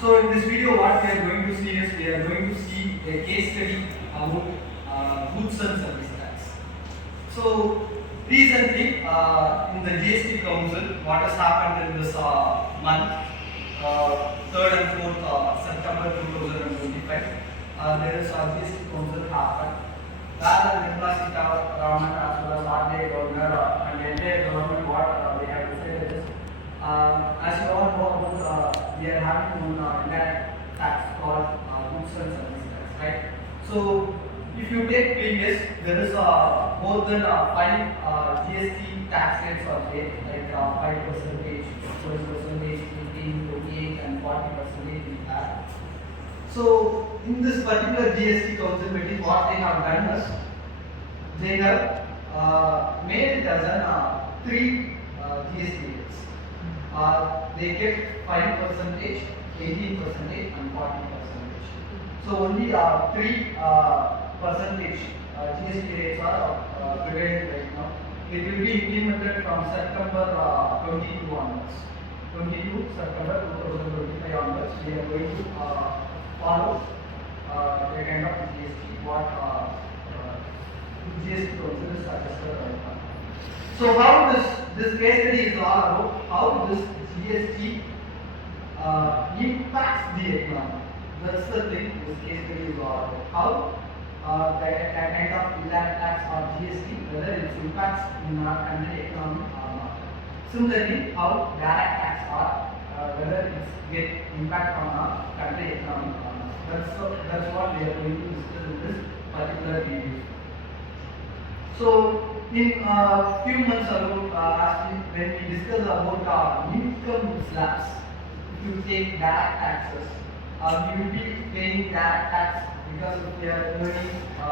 So in this video what we are going to see is we are going to see a case study about goods and service tax. So recently in the GST Council, what has happened in this month, 3rd and 4th September 2025, there is a GST Council happened. Where the Nirmala Sitharaman as well as RBI governor and the entire government what they have decided is, as you all know about, we are having one indirect tax called goods and service tax, right? So if you take previous, there is more than 5 GST tax rates are there, like 5%, 20%, 18, 28 and 40% we have. So in this particular GST council meeting, what they have done is they have made it as an 3 GST rates. They kept 5%, 18% and 40%. So only 3 percentage GST rates are prevailing right now. It will be implemented from September 22 onwards. 22 September 2025 onwards, we are going to follow a kind of GST what GST council is suggested right now. So how this case study is all about how this GST impacts the economy. That's the thing this case study is all about. How the kind of indirect tax or GST, whether it impacts in our country economy or not. Similarly, how direct tax or whether it get impact on our country economy or not. That's what we are going to discuss in this particular video. So in few months ago, when we discussed about income slabs, if you take direct taxes, you will be paying direct tax because if you are earning a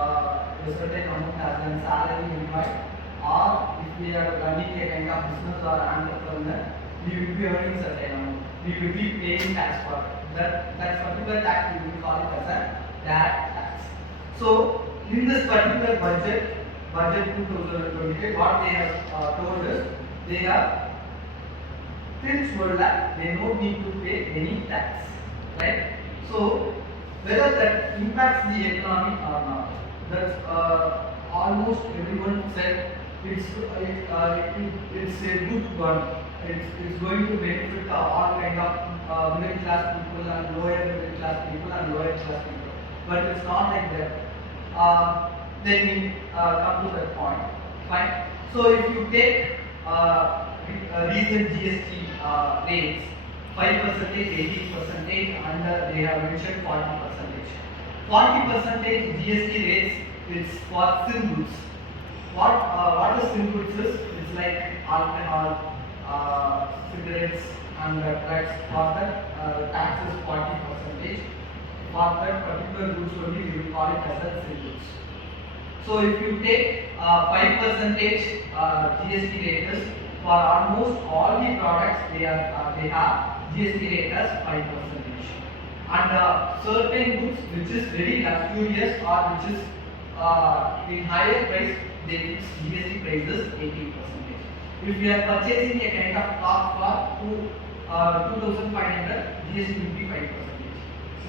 certain amount as a salary employee, or if we are running a kind of business or entrepreneur, we will be earning certain amount. We will be paying tax for that particular tax. We will call it as a direct tax. So in this particular budget 2025, what they have told us, they have told that they don't need to pay any tax, right? So whether that impacts the economy or not, that's almost everyone said it's a good one. It's going to benefit all kind of middle class people and lower middle class people and lower class people. But it's not like that. Then we come to that point. Fine. So if you take recent GST rates, 5%, 18%, and they have mentioned 40%. 40% GST rates is for thin goods. What is thin goods is? It's like alcohol, cigarettes, and drugs. For that tax is 40%. For that particular goods only, we will call it as a thin goods. So if you take 5% GST rate for almost all the products, they have GST rate as 5%. And certain goods which is very luxurious or which is in higher price, they fix GST prices 18%. If you are purchasing a kind of cloth for 2,500, GST will be 5%.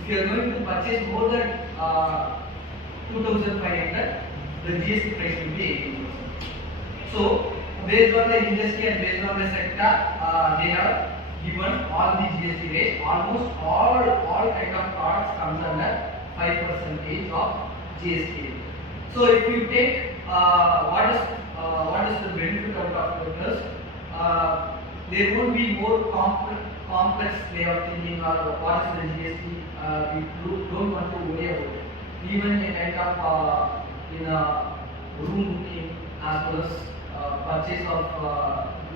If you are going to purchase more than 2,500, the GST price will be 18%. So based on the industry and based on the sector, they have given all the GST rates. Almost all kind of products comes under 5% of GST rate. So if you take what is the benefit out of this, there won't be more complex way of thinking or what is the GST. We don't want to worry about it. Even a kind of in a room booking as well as purchase of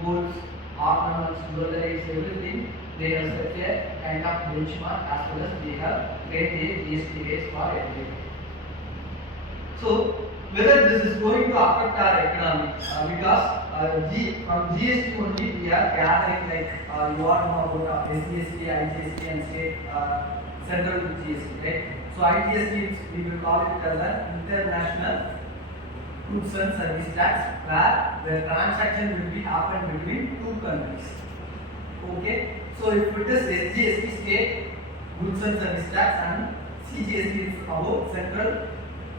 goods, ornaments, jewelry, everything, they have set a kind of benchmark as well as they have made a GST rates for everything. So whether this is going to affect our economy, because from GST only we are gathering, like you all know about SGST, IGST and state central GST, right? So IGST we will call it as an international goods and service tax, where the transaction will be happen between two countries. Okay, so if it is SGST state, goods and service tax, and CGST is about central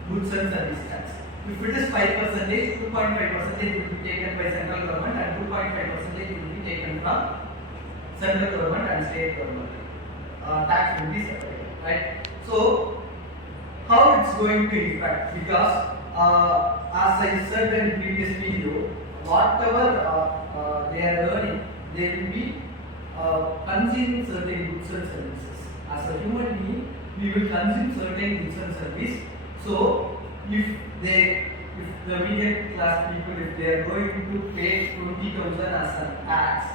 goods and service tax. If it is 5%, 2.5% will be taken by central government and 2.5% will be taken from central government and state government. Tax will be separated, right? So how it's going to impact? Because as I said in previous video, whatever they are earning, they will be consuming certain goods and services. As a human being, we will consume certain goods and services. So if the middle class people, if they are going to pay 20,000 as a tax,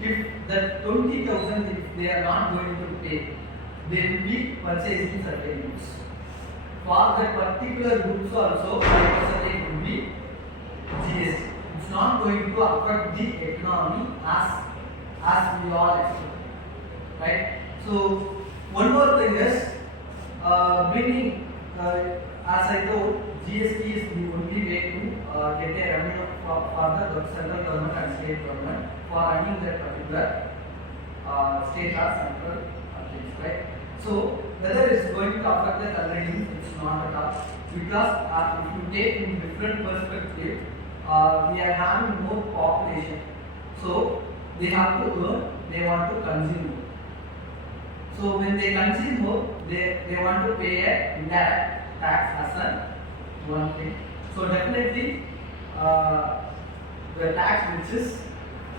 if that 20,000, if they are not going to pay, they will be purchasing certain goods. For that particular goods also, 5% will be GST. It's not going to affect the economy as we all expect, right? So one more thing is bringing, as I told, GST is the only way to get a revenue for the central government and state government for running that particular state or central things, right? So whether it's going to affect the already, it's not at all, because if you take in different perspective, we are having more population, so they have to earn, they want to consume more. So when they consume more, they want to pay a indirect tax as a one thing. So definitely the tax which is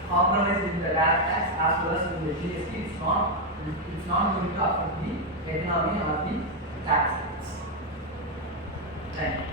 compromised in the direct tax as well as in the GST, it's not going to affect the economy or the tax rates. Thank you.